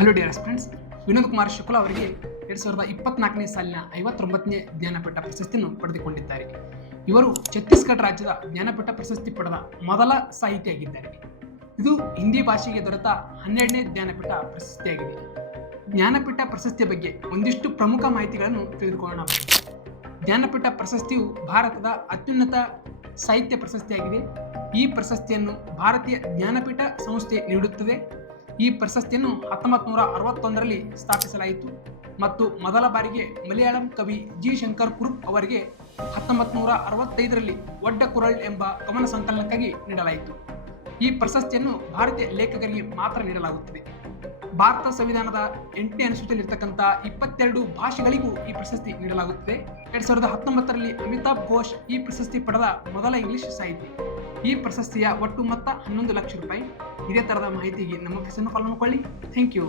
Hello dear friends Vinod Kumar Shukla ಅವರಿಗೆ ಎರಡು ಸಾವಿರದ ಇಪ್ಪತ್ನಾಲ್ಕನೇ ಸಾಲಿನ ಐವತ್ತೊಂಬತ್ತನೇ ಜ್ಞಾನಪೀಠ ಪ್ರಶಸ್ತಿಯನ್ನು ಪಡೆದುಕೊಂಡಿದ್ದಾರೆ. ಇವರು ಛತ್ತೀಸ್ಗಢ ರಾಜ್ಯದ ಜ್ಞಾನಪೀಠ ಪ್ರಶಸ್ತಿ ಪಡೆದ ಮೊದಲ ಸಾಹಿತಿಯಾಗಿದ್ದಾರೆ. ಇದು ಹಿಂದಿ ಭಾಷೆಗೆ ದೊರೆತ ಹನ್ನೆರಡನೇ ಜ್ಞಾನಪೀಠ ಪ್ರಶಸ್ತಿಯಾಗಿದೆ. ಜ್ಞಾನಪೀಠ ಪ್ರಶಸ್ತಿಯ ಬಗ್ಗೆ ಒಂದಿಷ್ಟು ಪ್ರಮುಖ ಮಾಹಿತಿಗಳನ್ನು ತಿಳಿದುಕೊಳ್ಳೋಣ. ಜ್ಞಾನಪೀಠ ಪ್ರಶಸ್ತಿಯು ಭಾರತದ ಅತ್ಯುನ್ನತ ಸಾಹಿತ್ಯ ಪ್ರಶಸ್ತಿಯಾಗಿದೆ. ಈ ಪ್ರಶಸ್ತಿಯನ್ನು ಭಾರತೀಯ ಜ್ಞಾನಪೀಠ ಸಂಸ್ಥೆ ನೀಡುತ್ತದೆ. ಈ ಪ್ರಶಸ್ತಿಯನ್ನು ಹತ್ತೊಂಬತ್ತು ನೂರ ಅರವತ್ತೊಂದರಲ್ಲಿ ಸ್ಥಾಪಿಸಲಾಯಿತು. ಮತ್ತು ಮೊದಲ ಬಾರಿಗೆ ಮಲಯಾಳಂ ಕವಿ ಜಿ ಶಂಕರ್ ಕುರುಪ್ ಅವರಿಗೆ ಹತ್ತೊಂಬತ್ತು ನೂರ ಅರವತ್ತೈದರಲ್ಲಿ ಒಡ್ಡ ಕುರಳ್ ಎಂಬ ಕವನ ಸಂಕಲನಕ್ಕಾಗಿ ನೀಡಲಾಯಿತು. ಈ ಪ್ರಶಸ್ತಿಯನ್ನು ಭಾರತೀಯ ಲೇಖಕರಿಗೆ ಮಾತ್ರ ನೀಡಲಾಗುತ್ತದೆ. ಭಾರತ ಸಂವಿಧಾನದ ಎಂಟನೇ ಅನುಸೂಚಿಯಲ್ಲಿರ್ತಕ್ಕಂಥ ಇಪ್ಪತ್ತೆರಡು ಭಾಷೆಗಳಿಗೂ ಈ ಪ್ರಶಸ್ತಿ ನೀಡಲಾಗುತ್ತದೆ. ಎರಡ್ ಸಾವಿರದ ಹತ್ತೊಂಬತ್ತರಲ್ಲಿ ಅಮಿತಾಬ್ ಘೋಷ್ ಈ ಪ್ರಶಸ್ತಿ ಪಡೆದ ಮೊದಲ ಇಂಗ್ಲಿಷ್ ಸಾಹಿತಿ. ಈ ಪ್ರಶಸ್ತಿಯ ಒಟ್ಟು ಮೊತ್ತ ಹನ್ನೊಂದು ಲಕ್ಷ ರೂಪಾಯಿ. ಇದೇ ಥರದ ಮಾಹಿತಿಗೆ ನಮ್ಮ ಫೇಸನ್ನು ಫಾಲೋ ಮಾಡ್ಕೊಳ್ಳಿ. Thank you